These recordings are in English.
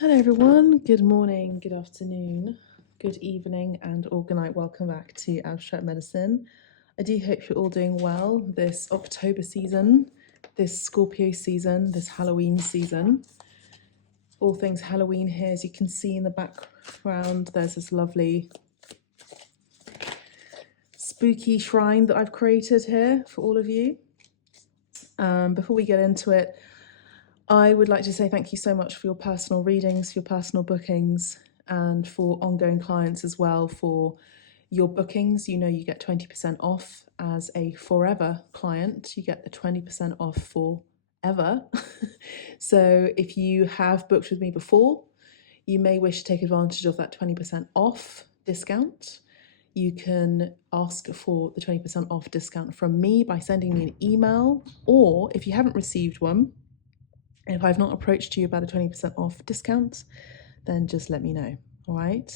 Hello everyone, good morning, good afternoon, good evening and or good night. Welcome back to Abstract Medicine. I do hope you're all doing well this October season, this Scorpio season, this Halloween season. All things Halloween here, as you can see in the background, there's this lovely spooky shrine that I've created here for all of you. Before we get into it, I would like to say thank you so much for your personal readings, for your personal bookings, and for ongoing clients as well for your bookings. You know, you get 20% off as a forever client. You get the 20% off forever. So if you have booked with me before, you may wish to take advantage of that 20% off discount. You can ask for the 20% off discount from me by sending me an email, or if you haven't received one, if I've not approached you about a 20% off discount, then just let me know, all right?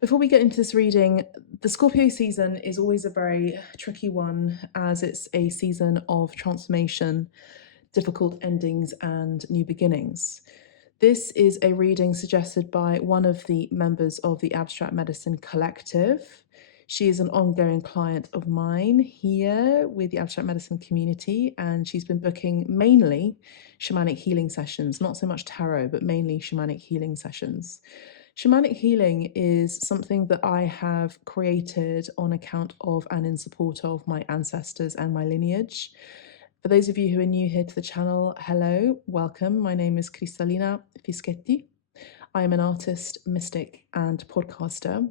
Before we get into this reading, the Scorpio season is always a very tricky one as it's a season of transformation, difficult endings, and new beginnings. This is a reading suggested by one of the members of the Abstract Medicine Collective. She is an ongoing client of mine here with the Abstract Medicine community, and she's been booking mainly shamanic healing sessions, not so much tarot, but mainly shamanic healing sessions. Shamanic healing is something that I have created on account of and in support of my ancestors and my lineage. For those of you who are new here to the channel, hello, welcome. My name is Cristallina Fischetti. I am an artist, mystic, and podcaster.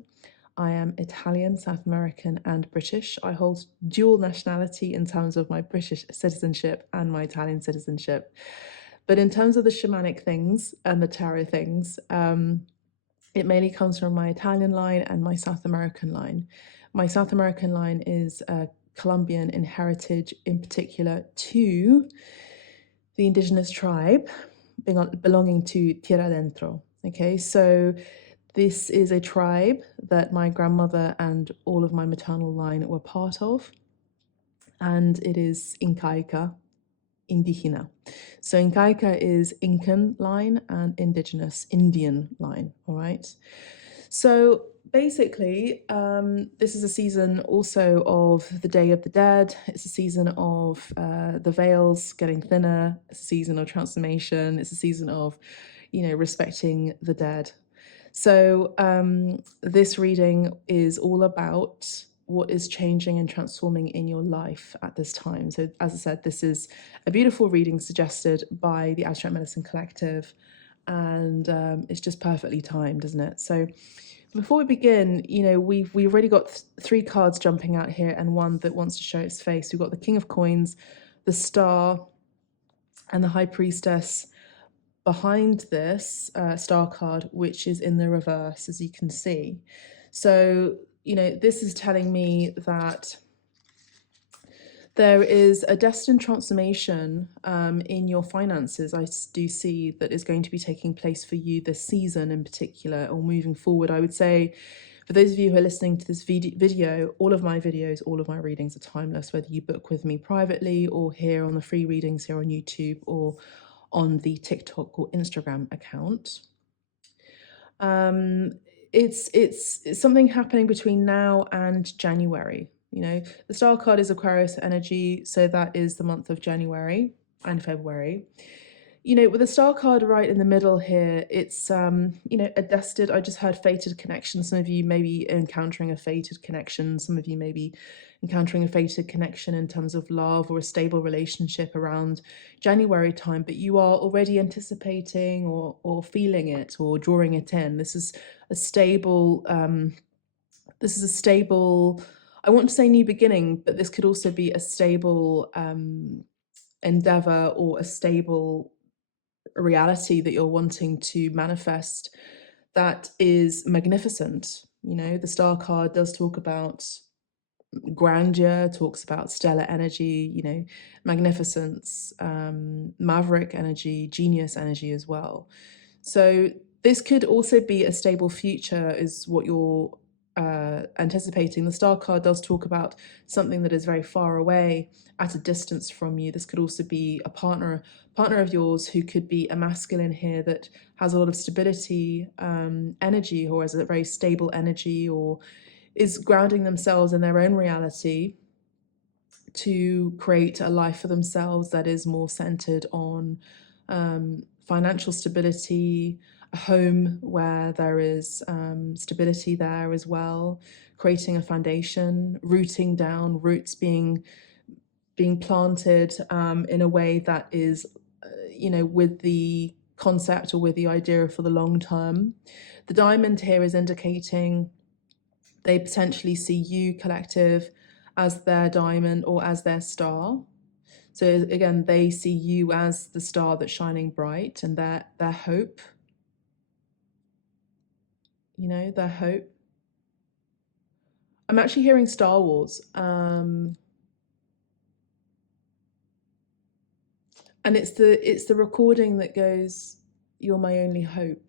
I am Italian, South American, and British. I hold dual nationality in terms of my British citizenship and my Italian citizenship. But in terms of the shamanic things and the tarot things, it mainly comes from my Italian line and my South American line. My South American line is Colombian in heritage, in particular to the indigenous tribe belonging to Tierra Adentro. Okay, so this is a tribe that my grandmother and all of my maternal line were part of, and it is Incaica, Indígena. So Incaica is Incan line and indigenous Indian line, all right? So basically, this is a season also of the Day of the Dead. It's a season of the veils getting thinner. It's a season of transformation. It's a season of, respecting the dead. So this reading is all about what is changing and transforming in your life at this time. So as I said, this is a beautiful reading suggested by the Abstract Medicine Collective, and it's just perfectly timed, isn't it? So before we begin, we've already got three cards jumping out here and one that wants to show its face. We've got the King of Coins, the Star, and the High Priestess behind this star card, which is in the reverse, as you can see. So, this is telling me that there is a destined transformation in your finances. I do see that is going to be taking place for you this season in particular, or moving forward. I would say, for those of you who are listening to this video, all of my videos, all of my readings are timeless, whether you book with me privately or here on the free readings here on YouTube or on the TikTok or Instagram account. It's something happening between now and January. The star card is Aquarius energy, so that is the month of January and February. With the star card right in the middle here, it's a destined, I just heard fated connection. Some of you may be encountering a fated connection. Some of you may be encountering a fated connection in terms of love or a stable relationship around January time, but you are already anticipating or feeling it or drawing it in. This is a stable, I want to say new beginning, but this could also be a stable endeavor or a stable reality that you're wanting to manifest that is magnificent. The star card does talk about grandeur, talks about stellar energy, magnificence, maverick energy, genius energy as well. So this could also be a stable future is what you're anticipating. The star card does talk about something that is very far away, at a distance from you. This could also be a partner of yours who could be a masculine here that has a lot of stability energy, or has a very stable energy, or is grounding themselves in their own reality to create a life for themselves that is more centered on financial stability, a home where there is stability there as well, creating a foundation, rooting down, roots being planted in a way that is, with the concept or with the idea for the long term. The diamond here is indicating they potentially see you, collective, as their diamond or as their star. So again, they see you as the star that's shining bright, and their hope, their hope. I'm actually hearing Star Wars. And it's the recording that goes, "You're my only hope."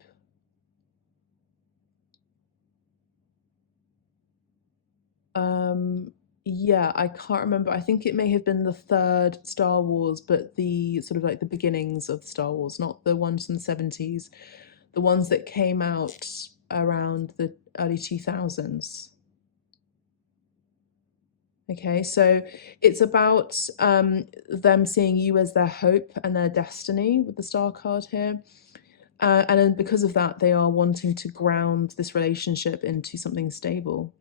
Yeah, I can't remember. I think it may have been the third Star Wars, but the sort of like the beginnings of Star Wars, not the ones from the 70s, the ones that came out around the early 2000s. Okay, so it's about them seeing you as their hope and their destiny with the star card here. And then because of that, they are wanting to ground this relationship into something stable.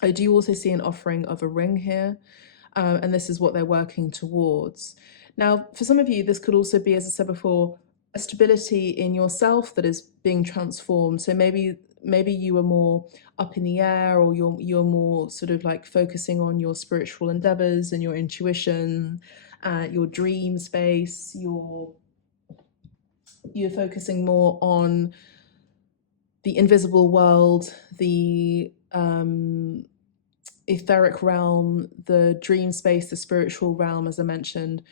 I do also see an offering of a ring here, and this is what they're working towards. Now, for some of you, this could also be, as I said before, a stability in yourself that is being transformed. So maybe you are more up in the air, or you're more sort of like focusing on your spiritual endeavors and your intuition, your dream space. You're focusing more on the invisible world, the etheric realm, the dream space, the spiritual realm, as I mentioned.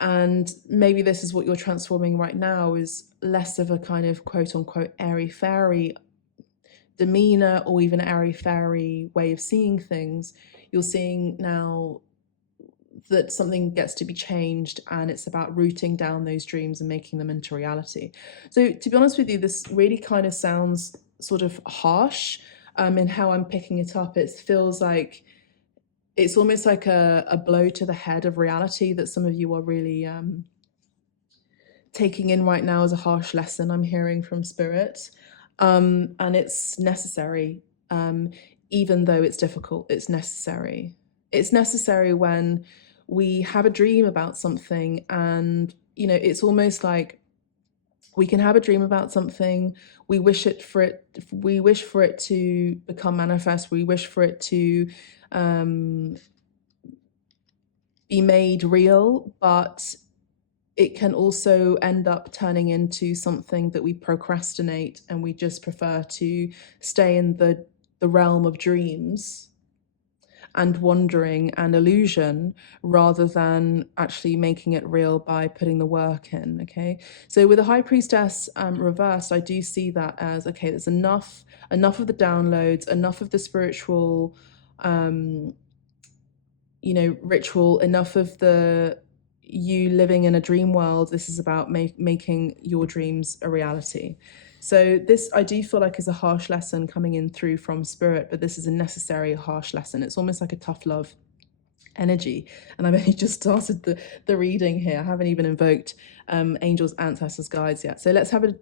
And maybe this is what you're transforming right now, is less of a kind of quote unquote airy-fairy demeanor, or even airy-fairy way of seeing things. You're seeing now that something gets to be changed, and it's about rooting down those dreams and making them into reality. So to be honest with you, this really kind of sounds sort of harsh in how I'm picking it up. It feels like it's almost like a blow to the head of reality that some of you are really taking in right now as a harsh lesson I'm hearing from Spirit. And it's necessary, even though it's difficult, it's necessary. It's necessary when we have a dream about something, and, it's almost like we can have a dream about something, we wish for it to become manifest, we wish for it to be made real, but it can also end up turning into something that we procrastinate, and we just prefer to stay in the realm of dreams and wandering and illusion, rather than actually making it real by putting the work in. Okay, so with the High Priestess reversed, I do see that as, okay, there's enough of the downloads, enough of the spiritual ritual, enough of the you living in a dream world. This is about making your dreams a reality. So this, I do feel like, is a harsh lesson coming in through from Spirit, but this is a necessary harsh lesson. It's almost like a tough love energy. And I've only just started the reading here. I haven't even invoked angels, ancestors, guides yet. So let's have a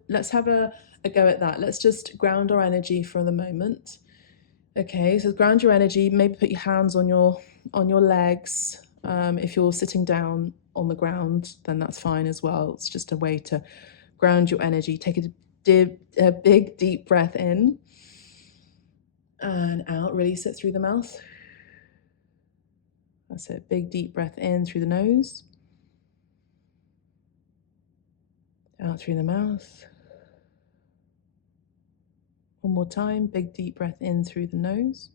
go at that. Let's just ground our energy for the moment. Okay, so ground your energy. Maybe put your hands on your legs. If you're sitting down on the ground, then that's fine as well. It's just a way to ground your energy. Take a big deep breath in and out. Release it through the mouth. That's it. Big deep breath in through the nose, out through the mouth. One more time. Big deep breath in through the nose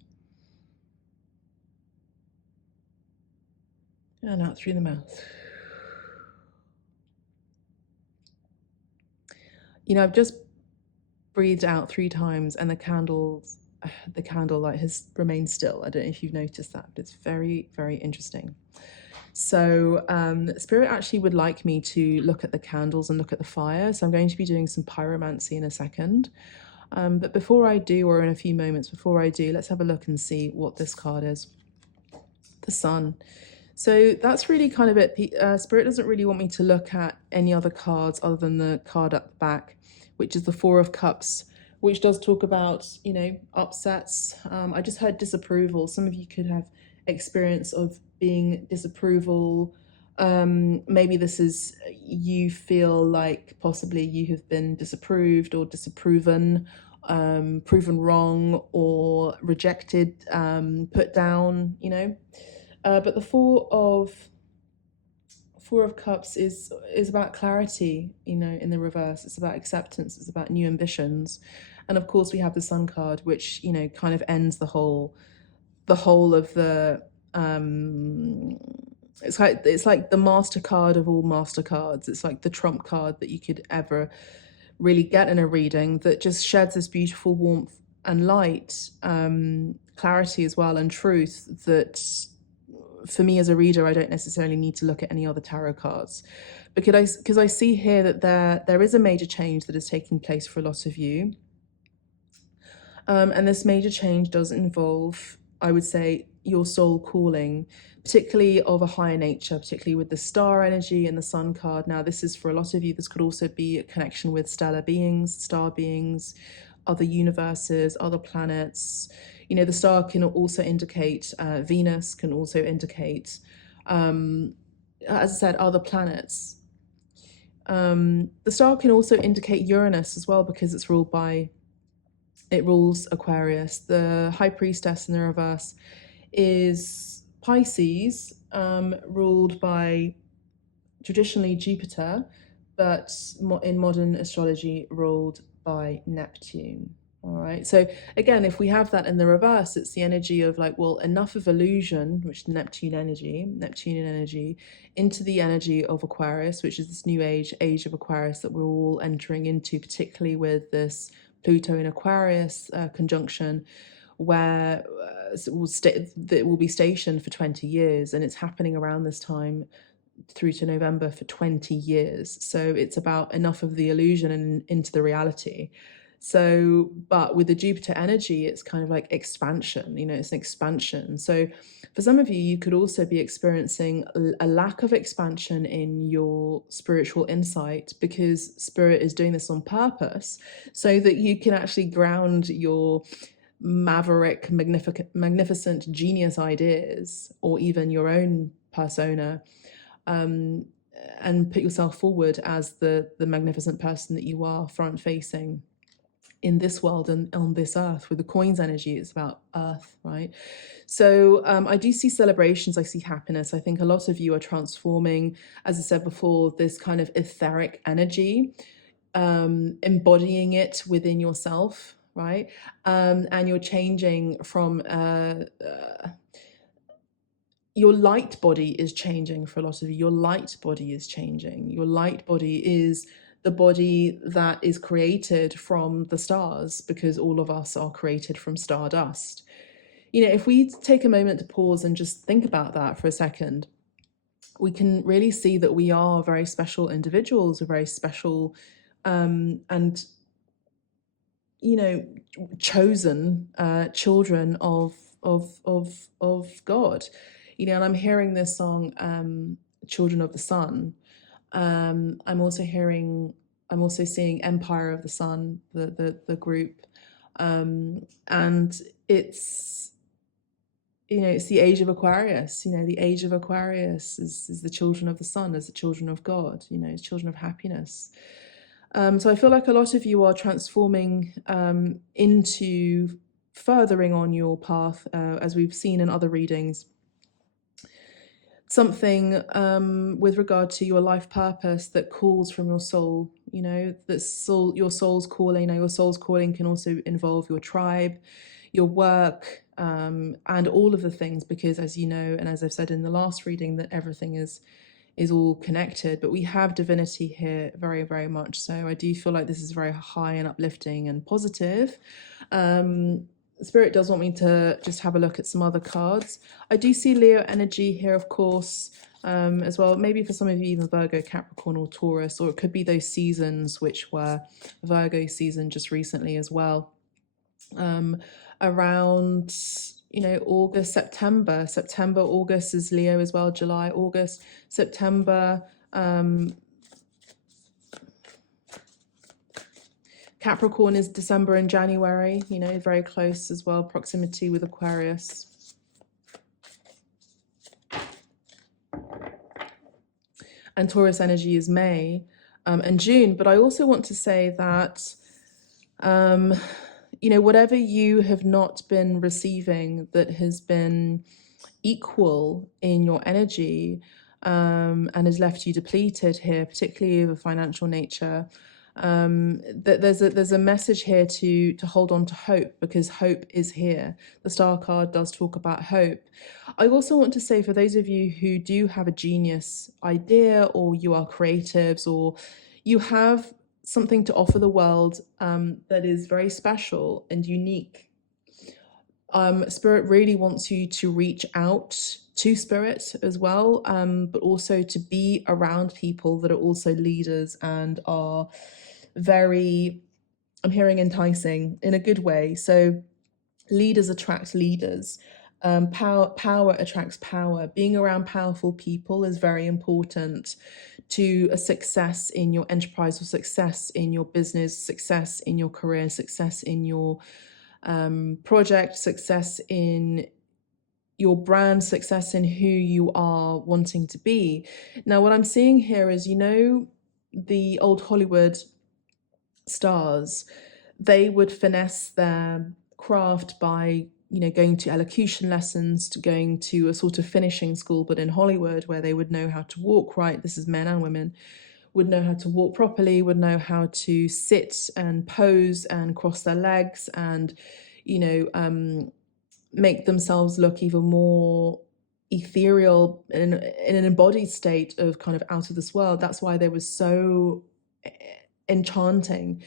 and out through the mouth. I've just breathed out 3 times, and the candles the candlelight has remained still. I don't know if you've noticed that, but it's very, very interesting. So Spirit actually would like me to look at the candles and look at the fire. So I'm going to be doing some pyromancy in a second. But before I do, or in a few moments before I do, let's have a look and see what this card is. The Sun. So that's really kind of it. Spirit doesn't really want me to look at any other cards other than the card at the back, which is the Four of Cups, which does talk about, you know, upsets. I just heard disapproval. Some of you could have experience of being disapproval. Maybe this is, you feel like possibly you have been disapproved or disapproven, proven wrong or rejected, put down, you know. But the Four of Cups is about clarity, you know, in the reverse. It's about acceptance. It's about new ambitions. And of course we have the Sun card, which, you know, kind of ends the whole of the, it's like the master card of all master cards. It's like the trump card that you could ever really get in a reading, that just sheds this beautiful warmth and light, clarity as well, and truth, that for me as a reader, I don't necessarily need to look at any other tarot cards, because I see here that there is a major change that is taking place for a lot of you. And this major change does involve, I would say, your soul calling, particularly of a higher nature, particularly with the star energy and the Sun card. Now, this is for a lot of you, this could also be a connection with stellar beings, star beings, other universes, other planets. You know, the star can also indicate Venus, can also indicate, as I said, other planets. The star can also indicate Uranus as well, because it's ruled by, it rules Aquarius. The High Priestess in the reverse is Pisces, ruled by traditionally Jupiter, but in modern astrology ruled by Neptune. All right, so again, if we have that in the reverse, it's the energy of like, well, enough of illusion, which is Neptunian energy, into the energy of Aquarius, which is this new age of Aquarius that we're all entering into, particularly with this Pluto in Aquarius conjunction, where it will be stationed for 20 years, and it's happening around this time through to November for 20 years. So it's about enough of the illusion and into the reality. So, but with the Jupiter energy, it's kind of like expansion, you know, it's an expansion. So for some of you, you could also be experiencing a lack of expansion in your spiritual insight, because Spirit is doing this on purpose so that you can actually ground your maverick, magnificent genius ideas, or even your own persona, and put yourself forward as the magnificent person that you are, front facing in this world and on this earth. With the coins energy, it's about earth, right? So I do see celebrations, I see happiness. I think a lot of you are transforming, as I said before, this kind of etheric energy, embodying it within yourself, right? And you're changing from your light body is changing for a lot of you. Your light body is changing. Your light body is the body that is created from the stars, because all of us are created from stardust. You know, if we take a moment to pause and just think about that for a second, we can really see that we are very special individuals, we're very special, and, you know, chosen children of God. You know, and I'm hearing this song, Children of the Sun. I'm also seeing Empire of the Sun, the group, and it's, you know, it's the age of Aquarius. You know, the age of Aquarius is the children of the sun, as the children of God, you know, as children of happiness. So I feel like a lot of you are transforming into furthering on your path, as we've seen in other readings, something with regard to your life purpose that calls from your soul, you know, that your soul's calling. Now, your soul's calling can also involve your tribe, your work, and all of the things, because as you know, and as I've said in the last reading, that everything is all connected. But we have divinity here very, very much so. I do feel like this is very high and uplifting and positive. Spirit does want me to just have a look at some other cards. I do see Leo energy here, of course, as well. Maybe for some of you, even Virgo, Capricorn, or Taurus, or it could be those seasons which were Virgo season just recently as well. Around, you know, August, September, August is Leo as well, July, August, September. Capricorn is December and January, you know, very close as well, proximity with Aquarius. And Taurus energy is May and June. But I also want to say that, you know, whatever you have not been receiving that has been equal in your energy and has left you depleted here, particularly of a financial nature, that there's a message here to hold on to hope, because hope is here. The Star card does talk about hope. I also want to say, for those of you who do have a genius idea, or you are creatives, or you have something to offer the world that is very special and unique, Spirit really wants you to reach out to Spirit as well, but also to be around people that are also leaders and are very, I'm hearing, enticing in a good way. So leaders attract leaders. Power attracts power. Being around powerful people is very important to a success in your enterprise, or success in your business, success in your career, success in your project, success in your brand, success in who you are wanting to be. Now, what I'm seeing here is, you know, the old Hollywood stars, they would finesse their craft by, you know, going to elocution lessons, to going to a sort of finishing school, but in Hollywood, where they would know how to walk right. This is men and women, would know how to walk properly, would know how to sit and pose and cross their legs and, you know, make themselves look even more ethereal in an embodied state of kind of out of this world. That's why they were so enchanting,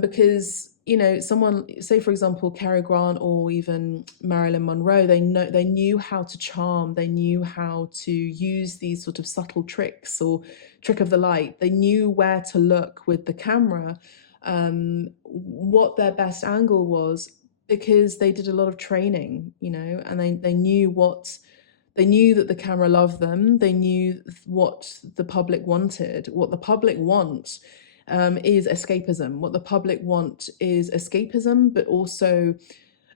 because, you know, someone, say for example Cary Grant or even Marilyn Monroe, they knew how to charm, they knew how to use these sort of subtle tricks, or trick of the light. They knew where to look with the camera, what their best angle was, because they did a lot of training, you know, and they knew that the camera loved them. They knew what the public wanted. What the public want is escapism. What the public want is escapism, but also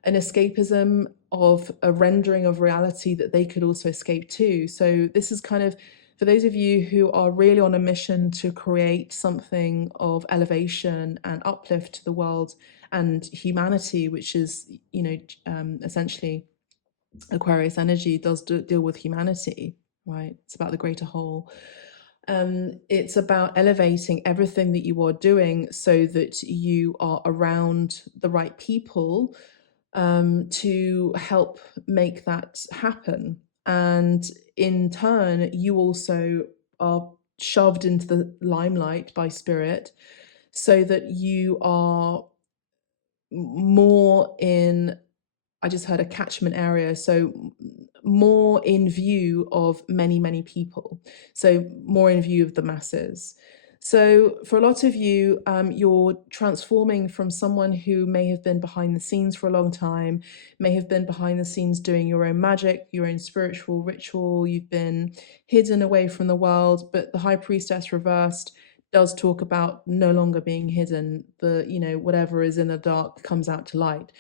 an escapism of a rendering of reality that they could also escape to. So this is kind of, for those of you who are really on a mission to create something of elevation and uplift to the world and humanity, which is, you know, essentially Aquarius energy does deal with humanity, right? It's about the greater whole. It's about elevating everything that you are doing so that you are around the right people to help make that happen. And in turn, you also are shoved into the limelight by Spirit so that you are more in, I just heard a catchment area, so more in view of many people, so more in view of the masses. So for a lot of you, you're transforming from someone who may have been behind the scenes for a long time, may have been behind the scenes doing your own magic, your own spiritual ritual. You've been hidden away from the world, but the High Priestess reversed does talk about no longer being hidden. The, you know, whatever is in the dark comes out to light.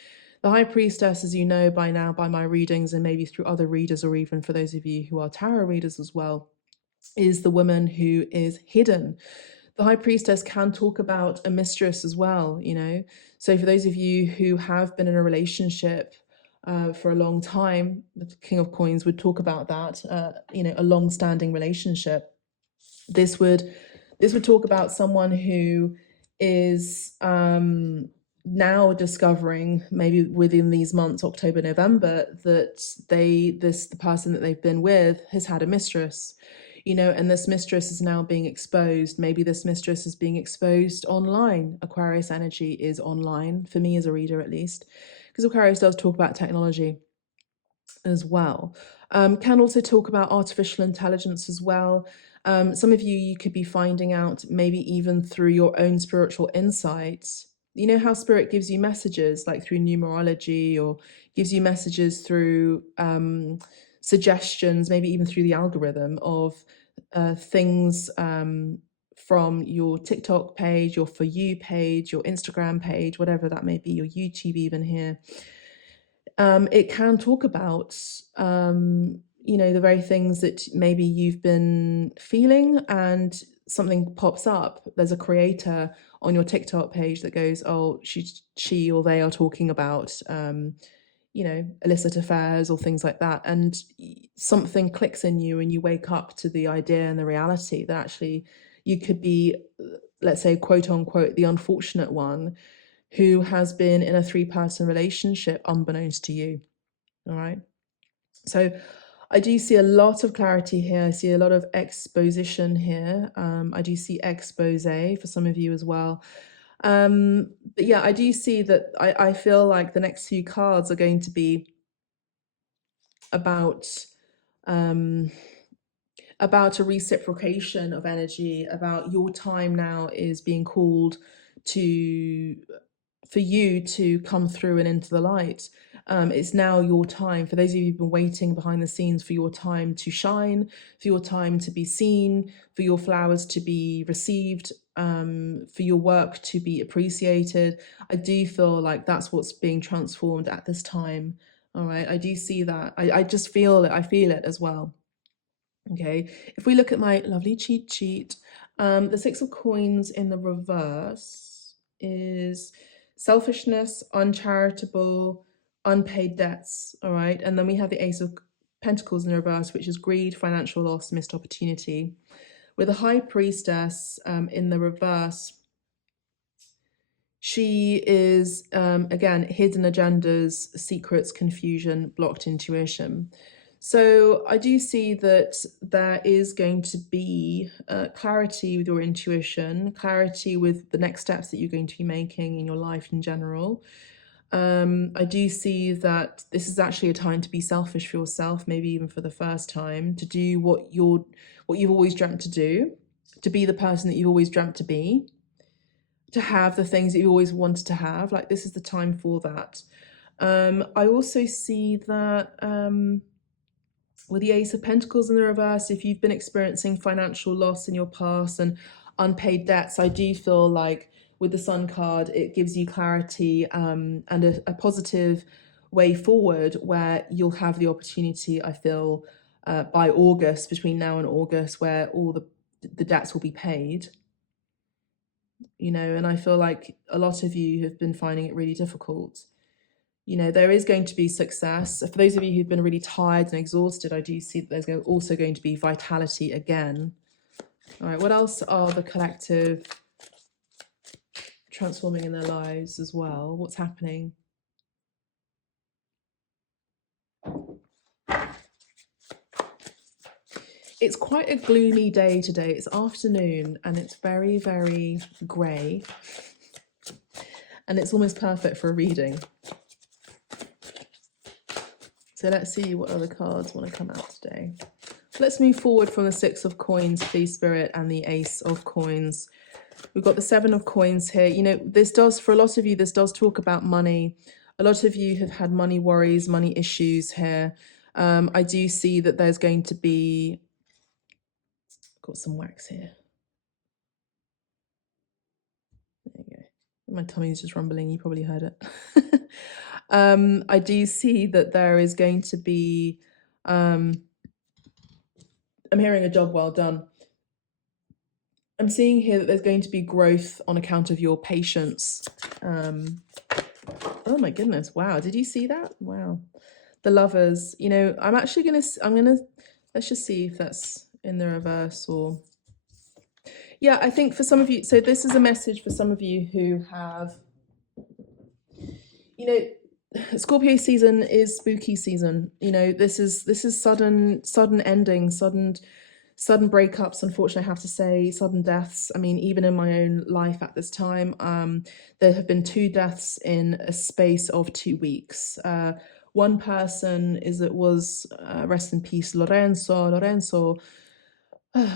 The High Priestess, as you know by now, by my readings and maybe through other readers, or even for those of you who are tarot readers as well, is the woman who is hidden. The High Priestess can talk about a mistress as well, you know. So for those of you who have been in a relationship for a long time, the King of Coins would talk about that, you know, a long-standing relationship. This would talk about someone who is now discovering, maybe within these months, October, November, that the person that they've been with has had a mistress, you know, and this mistress is now being exposed. Maybe this mistress is being exposed online. Aquarius energy is online, for me as a reader at least, because Aquarius does talk about technology as well. Can also talk about artificial intelligence as well. Some of you could be finding out, maybe even through your own spiritual insights. You know how spirit gives you messages, like through numerology, or gives you messages through suggestions, maybe even through the algorithm of things from your TikTok page, your For You page, your Instagram page, whatever that may be, your YouTube even here. It can talk about, you know, the very things that maybe you've been feeling, and something pops up. There's a creator on your TikTok page that goes, oh, she or they are talking about, you know, illicit affairs or things like that. And something clicks in you and you wake up to the idea and the reality that actually you could be, let's say, quote unquote, the unfortunate one who has been in a 3-person relationship unbeknownst to you. All right. So I do see a lot of clarity here. I see a lot of exposition here. I do see expose for some of you as well. But yeah, I do see that I feel like the next few cards are going to be about a reciprocation of energy, about your time now is being called for you to come through and into the light. It's now your time. For those of you who've been waiting behind the scenes for your time to shine, for your time to be seen, for your flowers to be received, for your work to be appreciated, I do feel like that's what's being transformed at this time. All right, I do see that. I just feel it. I feel it as well. Okay, if we look at my lovely cheat sheet, the 6 of coins in the reverse is selfishness, uncharitable, unpaid debts. All right, and then we have the Ace of Pentacles in the reverse, which is greed, financial loss, missed opportunity. With the High Priestess in the reverse, she is, again, hidden agendas, secrets, confusion, blocked intuition. So I do see that there is going to be clarity with your intuition, clarity with the next steps that you're going to be making in your life in general. I do see that this is actually a time to be selfish for yourself, maybe even for the first time, to do what you've always dreamt to do, to be the person that you've always dreamt to be, to have the things that you always wanted to have. Like, this is the time for that. I also see that with the Ace of Pentacles in the reverse, if you've been experiencing financial loss in your past and unpaid debts, I do feel like with the Sun card, it gives you clarity and a positive way forward where you'll have the opportunity, I feel, by August, between now and August, where all the debts will be paid. You know, and I feel like a lot of you have been finding it really difficult. You know, there is going to be success. For those of you who've been really tired and exhausted, I do see that there's also going to be vitality again. All right, what else are the collective transforming in their lives as well? What's happening? It's quite a gloomy day today. It's afternoon and it's very, very grey. And it's almost perfect for a reading. So let's see what other cards want to come out today. Let's move forward from the 6 of coins, please, Spirit, and the Ace of coins. We've got the 7 of coins here. You know, this does, for a lot of you, this does talk about money. A lot of you have had money worries, money issues here. I do see that there's going to be, got some wax here. There you go. My tummy's just rumbling, you probably heard it. I do see that there is going to be, I'm hearing a job well done. I'm seeing here that there's going to be growth on account of your patience. Oh my goodness, wow, did you see that? Wow. The Lovers, you know, let's just see if that's in the reverse or... Yeah, I think for some of you, so this is a message for some of you who have, you know, Scorpio season is spooky season. You know, this is sudden ending, sudden sudden breakups, unfortunately, I have to say, sudden deaths. I mean, even in my own life at this time, there have been 2 deaths in a space of 2 weeks. One person was, rest in peace, Lorenzo. Lorenzo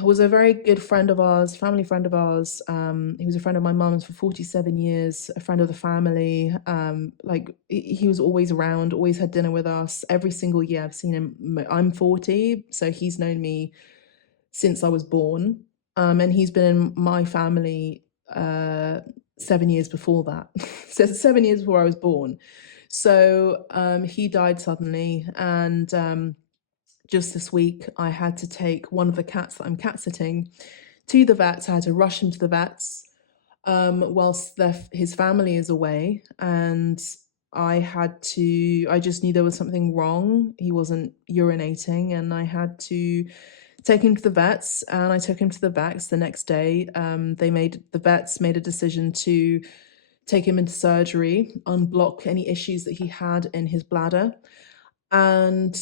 was a very good friend of ours, family friend of ours. He was a friend of my mum's for 47 years, a friend of the family. Like he was always around, always had dinner with us every single year. I've seen him. I'm 40, so he's known me since I was born. And he's been in my family 7 years before that. So 7 years before I was born. So he died suddenly, and just this week, I had to take one of the cats that I'm cat sitting to the vets. I had to rush him to the vets whilst his family is away. And I just knew there was something wrong. He wasn't urinating, and I had to take him to the vets. And I took him to the vets the next day. The vets made a decision to take him into surgery, unblock any issues that he had in his bladder. And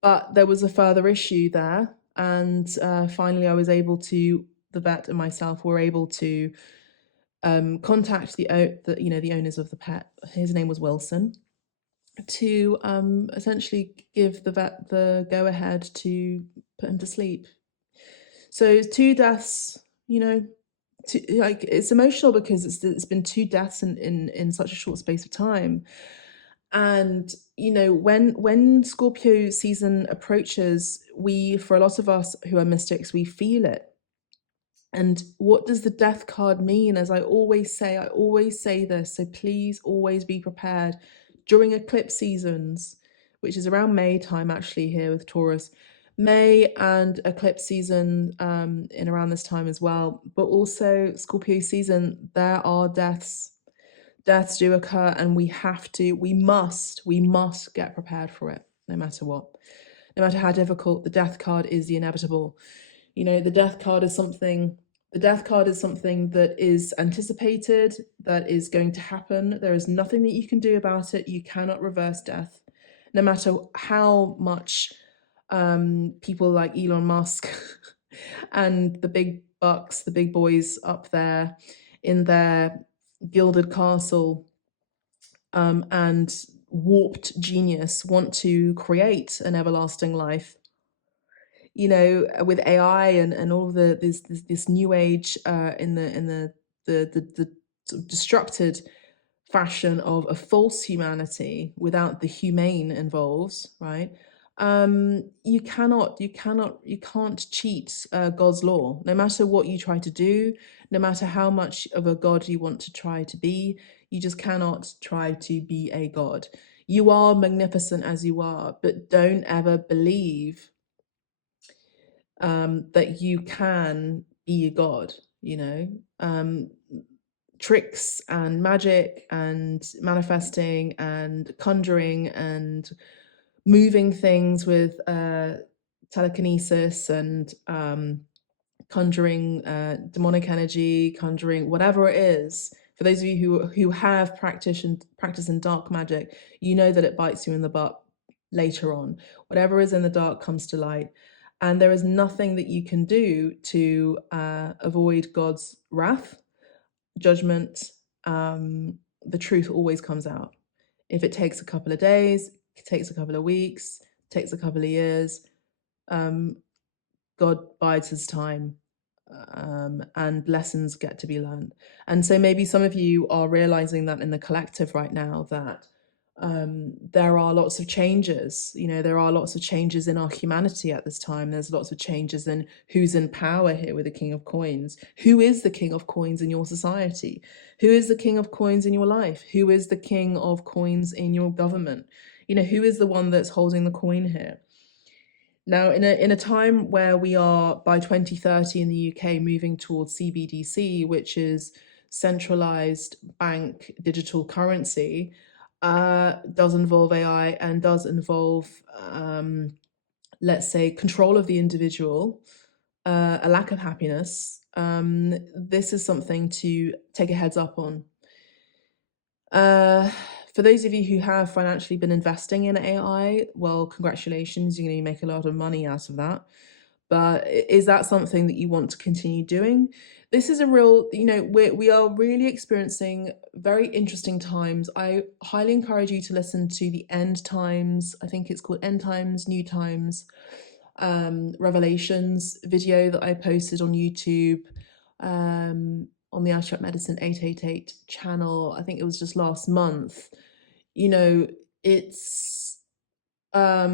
but there was a further issue there, and finally the vet and myself were able to contact the owners of the pet. His name was Wilson, to essentially give the vet the go ahead to put him to sleep. So 2 deaths, like, it's emotional because it's been 2 deaths in such a short space of time. And when Scorpio season approaches, for a lot of us who are mystics, we feel it. And what does the death card mean? As I always say this, so please always be prepared during eclipse seasons, which is around May time actually here with Taurus. May and eclipse season in around this time as well, but also Scorpio season, there are deaths. Deaths do occur, and we must get prepared for it, no matter what. No matter how difficult, the death card is the inevitable. The death card is something that is anticipated, that is going to happen. There is nothing that you can do about it. You cannot reverse death. No matter how much people like Elon Musk and the big bucks, the big boys up there in their gilded castle and warped genius want to create an everlasting life, with AI and all of this new age in the sort of destructed fashion of a false humanity without the humane involved, right? You can't cheat God's law. No matter what you try to do, no matter how much of a god you want to try to be, you just cannot try to be a god. You are magnificent as you are, but don't ever believe that you can be a god. Tricks and magic and manifesting and conjuring and moving things with telekinesis and conjuring demonic energy, conjuring whatever it is. For those of you who have practice in dark magic, you know that it bites you in the butt later on. Whatever is in the dark comes to light. And there is nothing that you can do to avoid God's wrath, judgment. The truth always comes out. If it takes a couple of days, it takes a couple of weeks, takes a couple of years, God bides his time, and lessons get to be learned. And so maybe some of you are realizing that in the collective right now, that there are lots of changes. There are lots of changes in our humanity at this time. There's lots of changes in who's in power here with the King of Coins. Who is the King of Coins in your society? Who is the King of Coins in your life? Who is the King of Coins in your government? Who is the one that's holding the coin here? Now, in a time where we are, by 2030 in the UK, moving towards CBDC, which is centralized bank digital currency, does involve AI and does involve, let's say, control of the individual, a lack of happiness. This is something to take a heads up on. For For those of you who have financially been investing in AI, well, congratulations, you're going to make a lot of money out of that. But is that something that you want to continue doing? This is a real, we are really experiencing very interesting times. I highly encourage you to listen to the End Times, I think it's called End Times, New Times, Revelations video that I posted on YouTube, on the Abstract Medicine 888 channel. I think it was just last month. It's a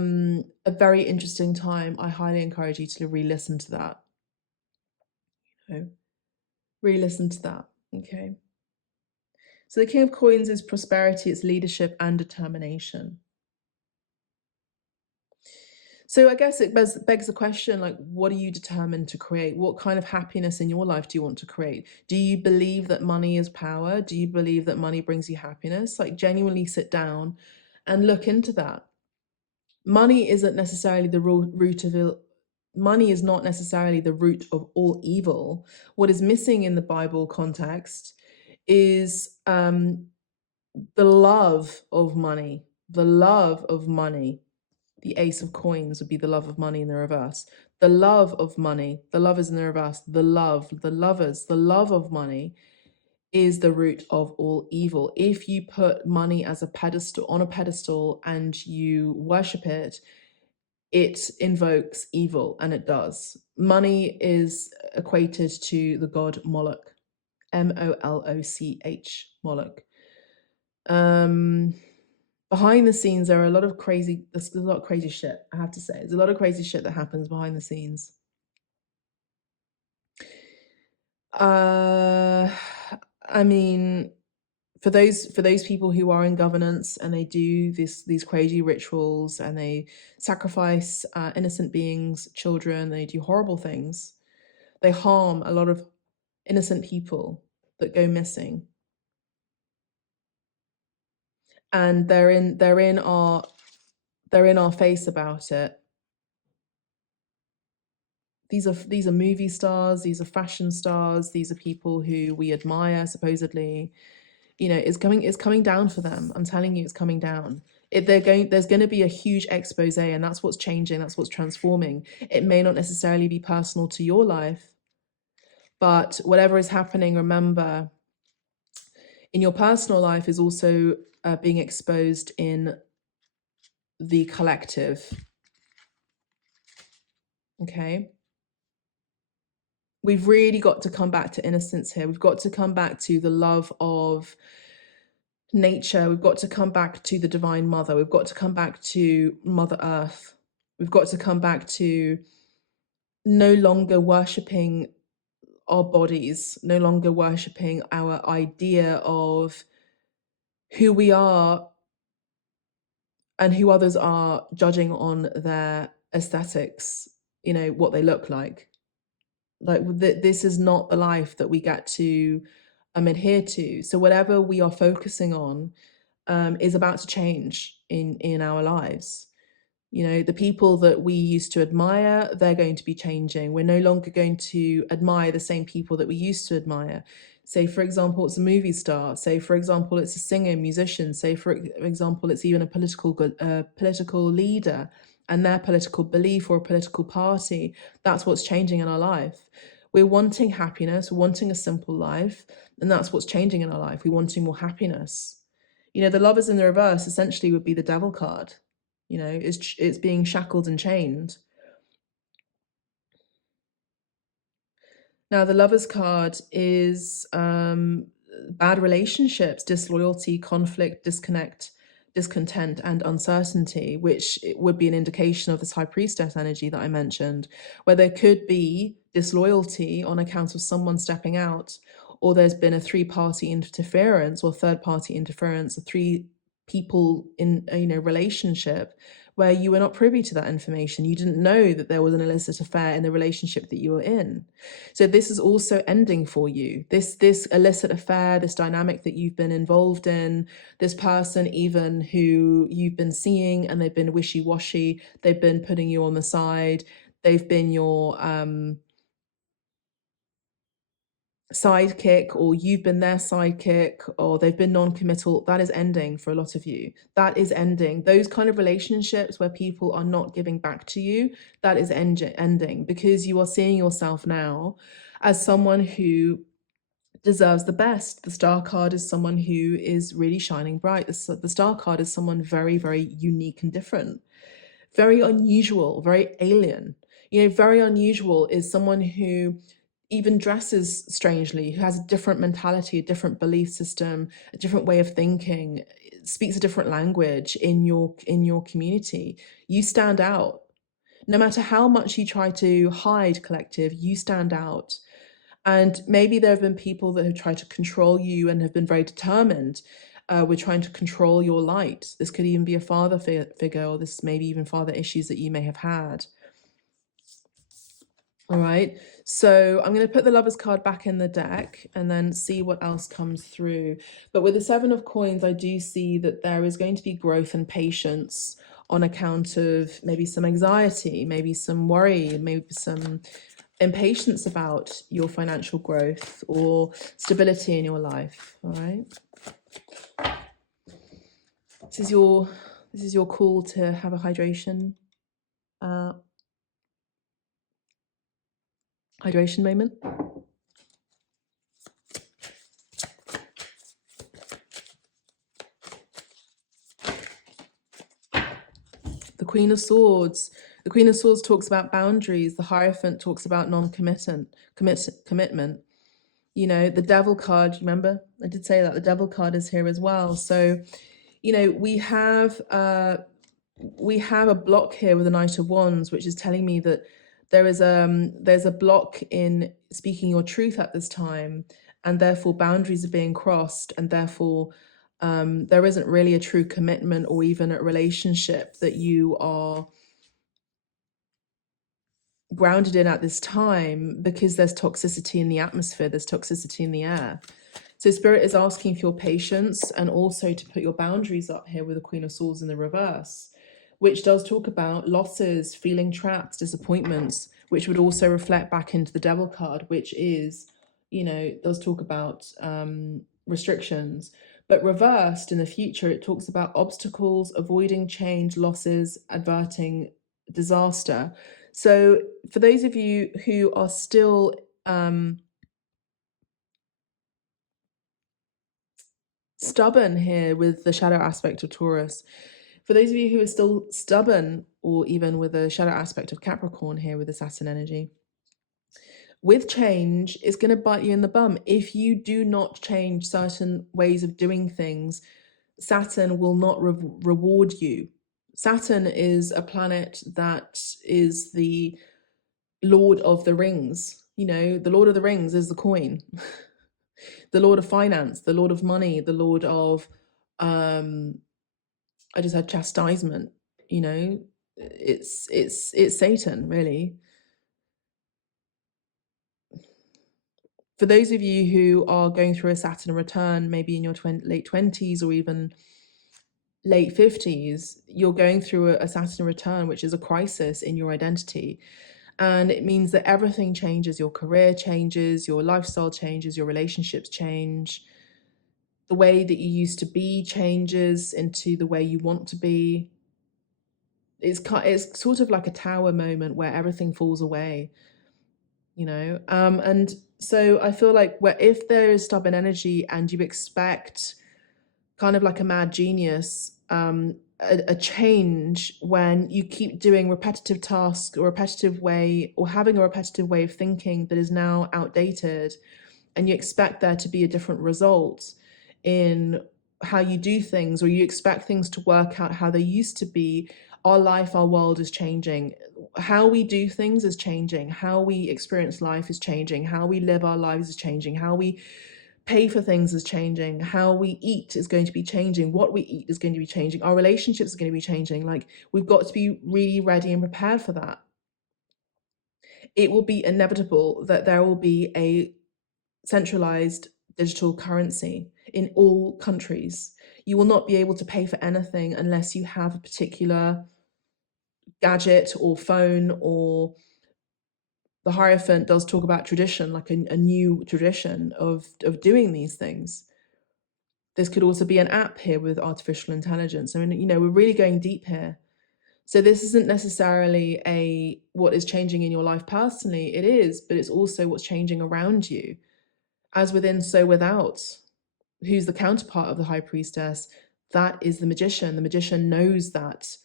very interesting time. I highly encourage you to re-listen to that. Re-listen to that. Okay. So the King of Coins is prosperity, it's leadership and determination. So I guess it begs the question, like, what are you determined to create? What kind of happiness in your life do you want to create? Do you believe that money is power? Do you believe that money brings you happiness? Like, genuinely sit down and look into that. Money isn't necessarily the root of money is not necessarily the root of all evil. What is missing in the Bible context is the love of money. The love of money. The Ace of Coins would be the love of money in the reverse. The love of money. The love is in the reverse. The love, the lovers, the love of money is the root of all evil. If you put money as a pedestal, on a pedestal, and you worship it, it invokes evil, and it does. Money is equated to the god Moloch, M-O-L-O-C-H, Moloch. Behind the scenes, there are a lot of crazy, there's a lot of crazy shit, I have to say. There's a lot of crazy shit that happens behind the scenes. I mean, for those people who are in governance and they do these crazy rituals and they sacrifice innocent beings, children, they do horrible things. They harm a lot of innocent people that go missing. And they're in our face about it. These are movie stars, these are fashion stars, these are people who we admire supposedly. It's coming down for them. I'm telling you, it's coming down. There's going to be a huge expose, and that's what's changing, that's what's transforming. It may not necessarily be personal to your life, but whatever is happening, remember, in your personal life is also being exposed in the collective. Okay? We've really got to come back to innocence here. We've got to come back to the love of nature. We've got to come back to the Divine Mother. We've got to come back to Mother Earth. We've got to come back to no longer worshipping our bodies, no longer worshipping our idea of who we are and who others are, judging on their aesthetics, what they look like. Like, this is not the life that we get to adhere to. So whatever we are focusing on is about to change in our lives. The people that we used to admire, they're going to be changing. We're no longer going to admire the same people that we used to admire. Say, for example, it's a movie star. Say, for example, it's a singer, musician. Say, for example, it's even a political leader and their political belief or a political party. That's what's changing in our life. We're wanting happiness, we're wanting a simple life, and that's what's changing in our life. We're wanting more happiness. The lovers in the reverse essentially would be the devil card. It's being shackled and chained. Now, the Lovers card is bad relationships, disloyalty, conflict, discontent, and uncertainty, which would be an indication of this High Priestess energy that I mentioned, where there could be disloyalty on account of someone stepping out, or there's been a three-party interference or third-party interference, of three people in a relationship where you were not privy to that information. You didn't know that there was an illicit affair in the relationship that you were in. So this is also ending for you. This illicit affair, this dynamic that you've been involved in, this person even who you've been seeing and they've been wishy-washy, they've been putting you on the side, they've been your sidekick, or you've been their sidekick, or they've been non-committal, that is ending for a lot of you. That is ending. Those kind of relationships where people are not giving back to you, that is ending, because you are seeing yourself now as someone who deserves the best. The star card is someone who is really shining bright. The star card is someone very, very unique and different, very unusual, very alien. Very unusual is someone who even dresses strangely, who has a different mentality, a different belief system, a different way of thinking, speaks a different language in your community. You stand out. No matter how much you try to hide, collective, you stand out. And maybe there have been people that have tried to control you and have been very determined with trying to control your light. This could even be a father figure, or this maybe even father issues that you may have had. All right, so I'm going to put the Lovers card back in the deck and then see what else comes through. But with the Seven of Coins, I do see that there is going to be growth and patience on account of maybe some anxiety, maybe some worry, maybe some impatience about your financial growth or stability in your life. All right, this is your call to have a hydration moment. The Queen of Swords. The Queen of Swords talks about boundaries. The Hierophant talks about commitment. The Devil card, remember? I did say that the Devil card is here as well. So, we have a block here with the Knight of Wands, which is telling me that there's a block in speaking your truth at this time, and therefore boundaries are being crossed, and therefore there isn't really a true commitment or even a relationship that you are grounded in at this time, because there's toxicity in the atmosphere, there's toxicity in the air. So Spirit is asking for your patience, and also to put your boundaries up here with the Queen of Swords in the reverse, which does talk about losses, feeling trapped, disappointments, which would also reflect back into the Devil card, which is, does talk about restrictions. But reversed in the future, it talks about obstacles, avoiding change, losses, averting disaster. So for those of you who are still stubborn here with the shadow aspect of Taurus, for those of you who are still stubborn, or even with a shadow aspect of Capricorn here with the Saturn energy, with change, it's going to bite you in the bum. If you do not change certain ways of doing things, Saturn will not reward you. Saturn is a planet that is the Lord of the Rings. The Lord of the Rings is the coin. The Lord of Finance, the Lord of Money, the Lord of, I just had chastisement. It's Satan, really. For those of you who are going through a Saturn return, maybe in your late 20s or even late 50s, you're going through a Saturn return, which is a crisis in your identity. And it means that everything changes. Your career changes, your lifestyle changes, your relationships change. The way that you used to be changes into the way you want to be. It's sort of like a tower moment where everything falls away. And so I feel like if there is stubborn energy and you expect kind of like a mad genius, a change when you keep doing repetitive tasks or having a repetitive way of thinking that is now outdated, and you expect there to be a different result in how you do things, or you expect things to work out how they used to be, our life, our world is changing. How we do things is changing. How we experience life is changing. How we live our lives is changing. How we pay for things is changing. How we eat is going to be changing. What we eat is going to be changing. Our relationships are going to be changing. Like, we've got to be really ready and prepared for that. It will be inevitable that there will be a centralized digital currency in all countries. You will not be able to pay for anything unless you have a particular gadget or phone or The Hierophant does talk about tradition, like a new tradition of doing these things. This could also be an app here with artificial intelligence. I mean, you know, we're really going deep here. So this isn't necessarily what is changing in your life personally. It is, but it's also what's changing around you. As within, so without. Who's the counterpart of the High Priestess? That is the magician. The magician knows that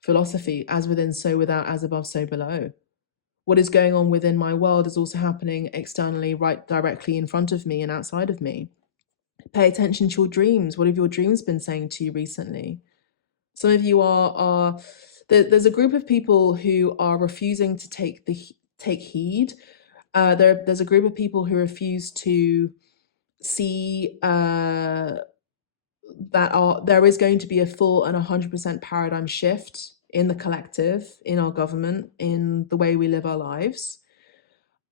philosophy, as within, so without, as above, so below. What is going on within my world is also happening externally, right directly in front of me and outside of me. Pay attention to your dreams. What have your dreams been saying to you recently? Some of you there's a group of people who are refusing to take heed. There's a group of people who refuse to see there is going to be a full and 100% paradigm shift in the collective, in our government, in the way we live our lives,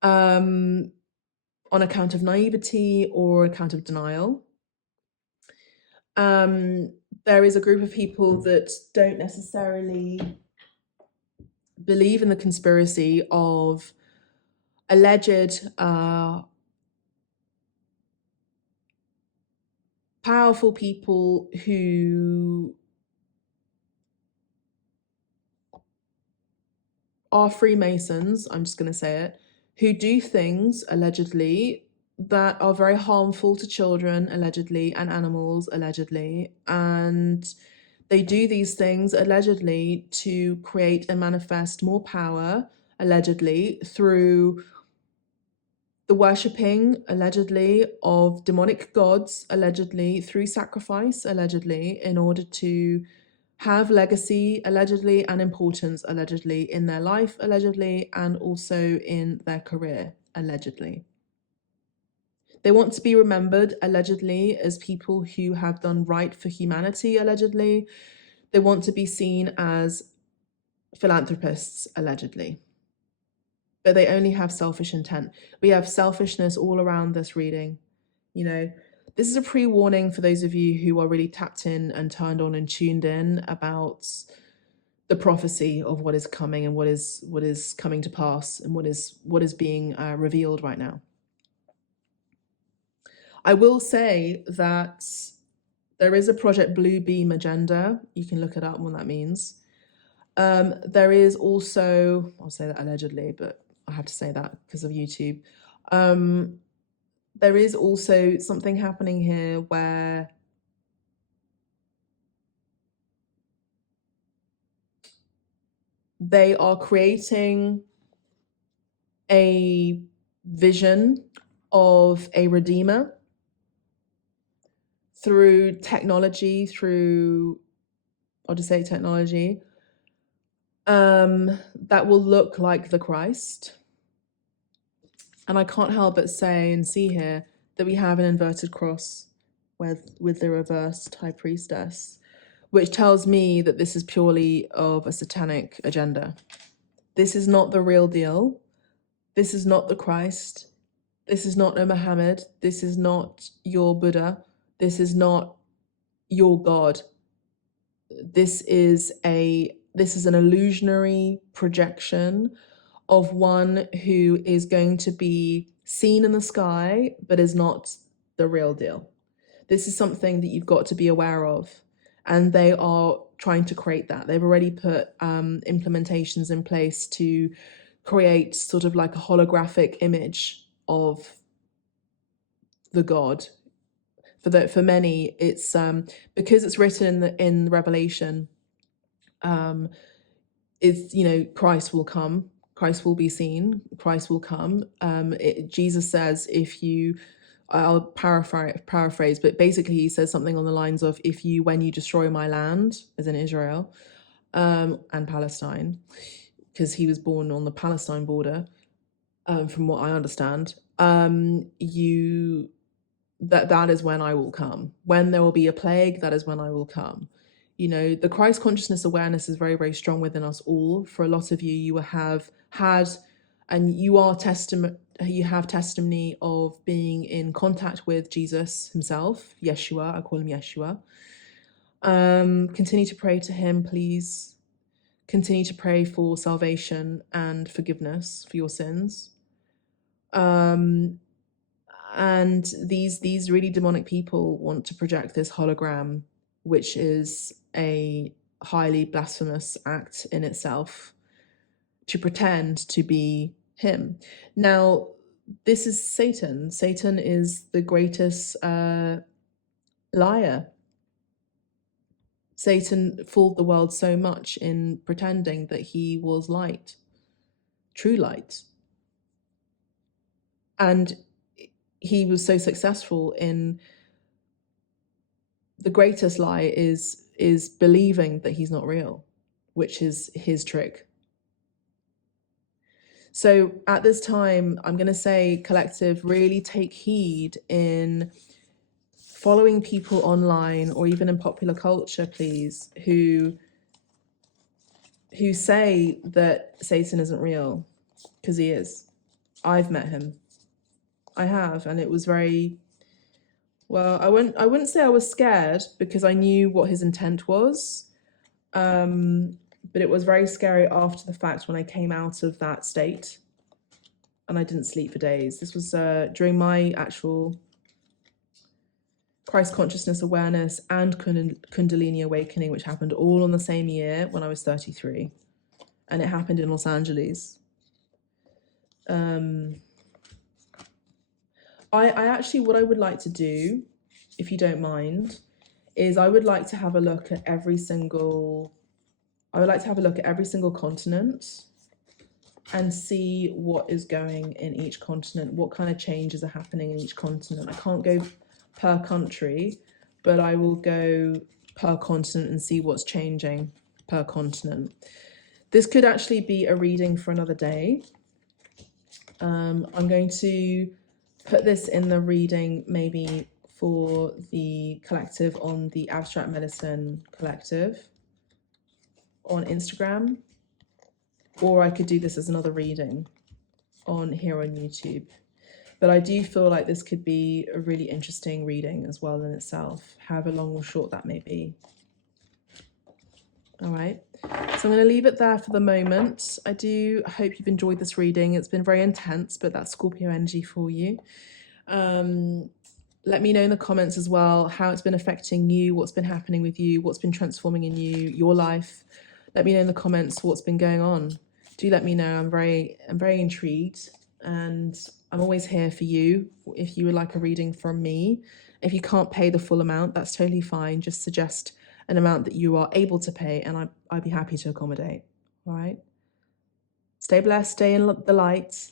on account of naivety or account of denial. There is a group of people that don't necessarily believe in the conspiracy of alleged powerful people who are Freemasons, I'm just going to say it, who do things allegedly that are very harmful to children, allegedly, and animals, allegedly. And they do these things allegedly to create and manifest more power, allegedly, through the worshipping, allegedly, of demonic gods, allegedly, through sacrifice, allegedly, in order to have legacy, allegedly, and importance, allegedly, in their life, allegedly, and also in their career, allegedly. They want to be remembered, allegedly, as people who have done right for humanity, allegedly. They want to be seen as philanthropists, allegedly. But they only have selfish intent. We have selfishness all around this reading. You know, this is a pre-warning for those of you who are really tapped in and turned on and tuned in about the prophecy of what is coming and what is coming to pass and what is being revealed right now. I will say that there is a Project Blue Beam agenda. You can look it up what that means. There is also, I'll say that allegedly, but I have to say that because of YouTube. There is also something happening here where they are creating a vision of a redeemer through technology, I'll just say technology, that will look like the Christ. And I can't help but say and see here that we have an inverted cross with the reversed High Priestess, which tells me that this is purely of a satanic agenda. This is not the real deal. This is not the Christ. This is not a Muhammad. This is not your Buddha. This is not your God. This is an illusionary projection of one who is going to be seen in the sky, but is not the real deal. This is something that you've got to be aware of. And they are trying to create that. They've already put implementations in place to create sort of like a holographic image of the God. For many, it's because it's written in Revelation. Christ will come. Christ will be seen. Christ will come. Jesus says, I'll paraphrase, but basically he says something on the lines of, when you destroy my land, as in Israel, and Palestine, because he was born on the Palestine border, from what I understand, that is when I will come. When there will be a plague, that is when I will come. You know, the Christ consciousness awareness is very, very strong within us all. For a lot of you, you have had, and you have testimony of being in contact with Jesus himself, Yeshua. I call him Yeshua. Continue to pray to him, please. Continue to pray for salvation and forgiveness for your sins. And these really demonic people want to project this hologram, which is a highly blasphemous act in itself, to pretend to be him. Now, this is Satan. Satan is the greatest liar. Satan fooled the world so much in pretending that he was light, true light. And he was so successful in, the greatest lie is believing that he's not real, which is his trick. So at this time, I'm going to say, collective, really take heed in following people online or even in popular culture, please, who say that Satan isn't real, because he is. I've met him. I have, and it was very, well, I wouldn't say I was scared, because I knew what his intent was. But it was very scary after the fact when I came out of that state and I didn't sleep for days. This was during my actual Christ consciousness awareness and Kundalini awakening, which happened all on the same year when I was 33. And it happened in Los Angeles. I actually, what I would like to do, if you don't mind, is I would like to have a look at every single continent and see what is going in each continent, what kind of changes are happening in each continent. I can't go per country, but I will go per continent and see what's changing per continent. This could actually be a reading for another day. I'm going to put this in the reading maybe for the collective on the Abstract Medicine Collective on Instagram, or I could do this as another reading on here on YouTube. But I do feel like this could be a really interesting reading as well in itself, however long or short that may be. All right, so I'm going to leave it there for the moment. I do hope you've enjoyed this reading. It's been very intense, but that's Scorpio energy for you. Let me know in the comments as well how it's been affecting you, what's been happening with you, what's been transforming in you, your life. Let me know in the comments what's been going on. Do let me know. I'm very intrigued, and I'm always here for you if you would like a reading from me. If you can't pay the full amount, that's totally fine. Just suggest an amount that you are able to pay, and I'd be happy to accommodate. All right. Stay blessed, stay in the light,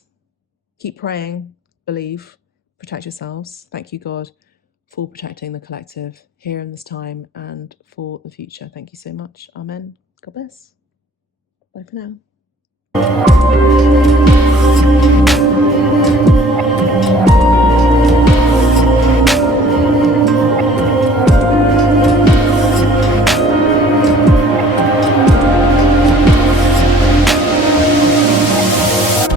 keep praying, believe, protect yourselves. Thank you, God, for protecting the collective here in this time and for the future. Thank you so much. Amen. God bless. Bye for now.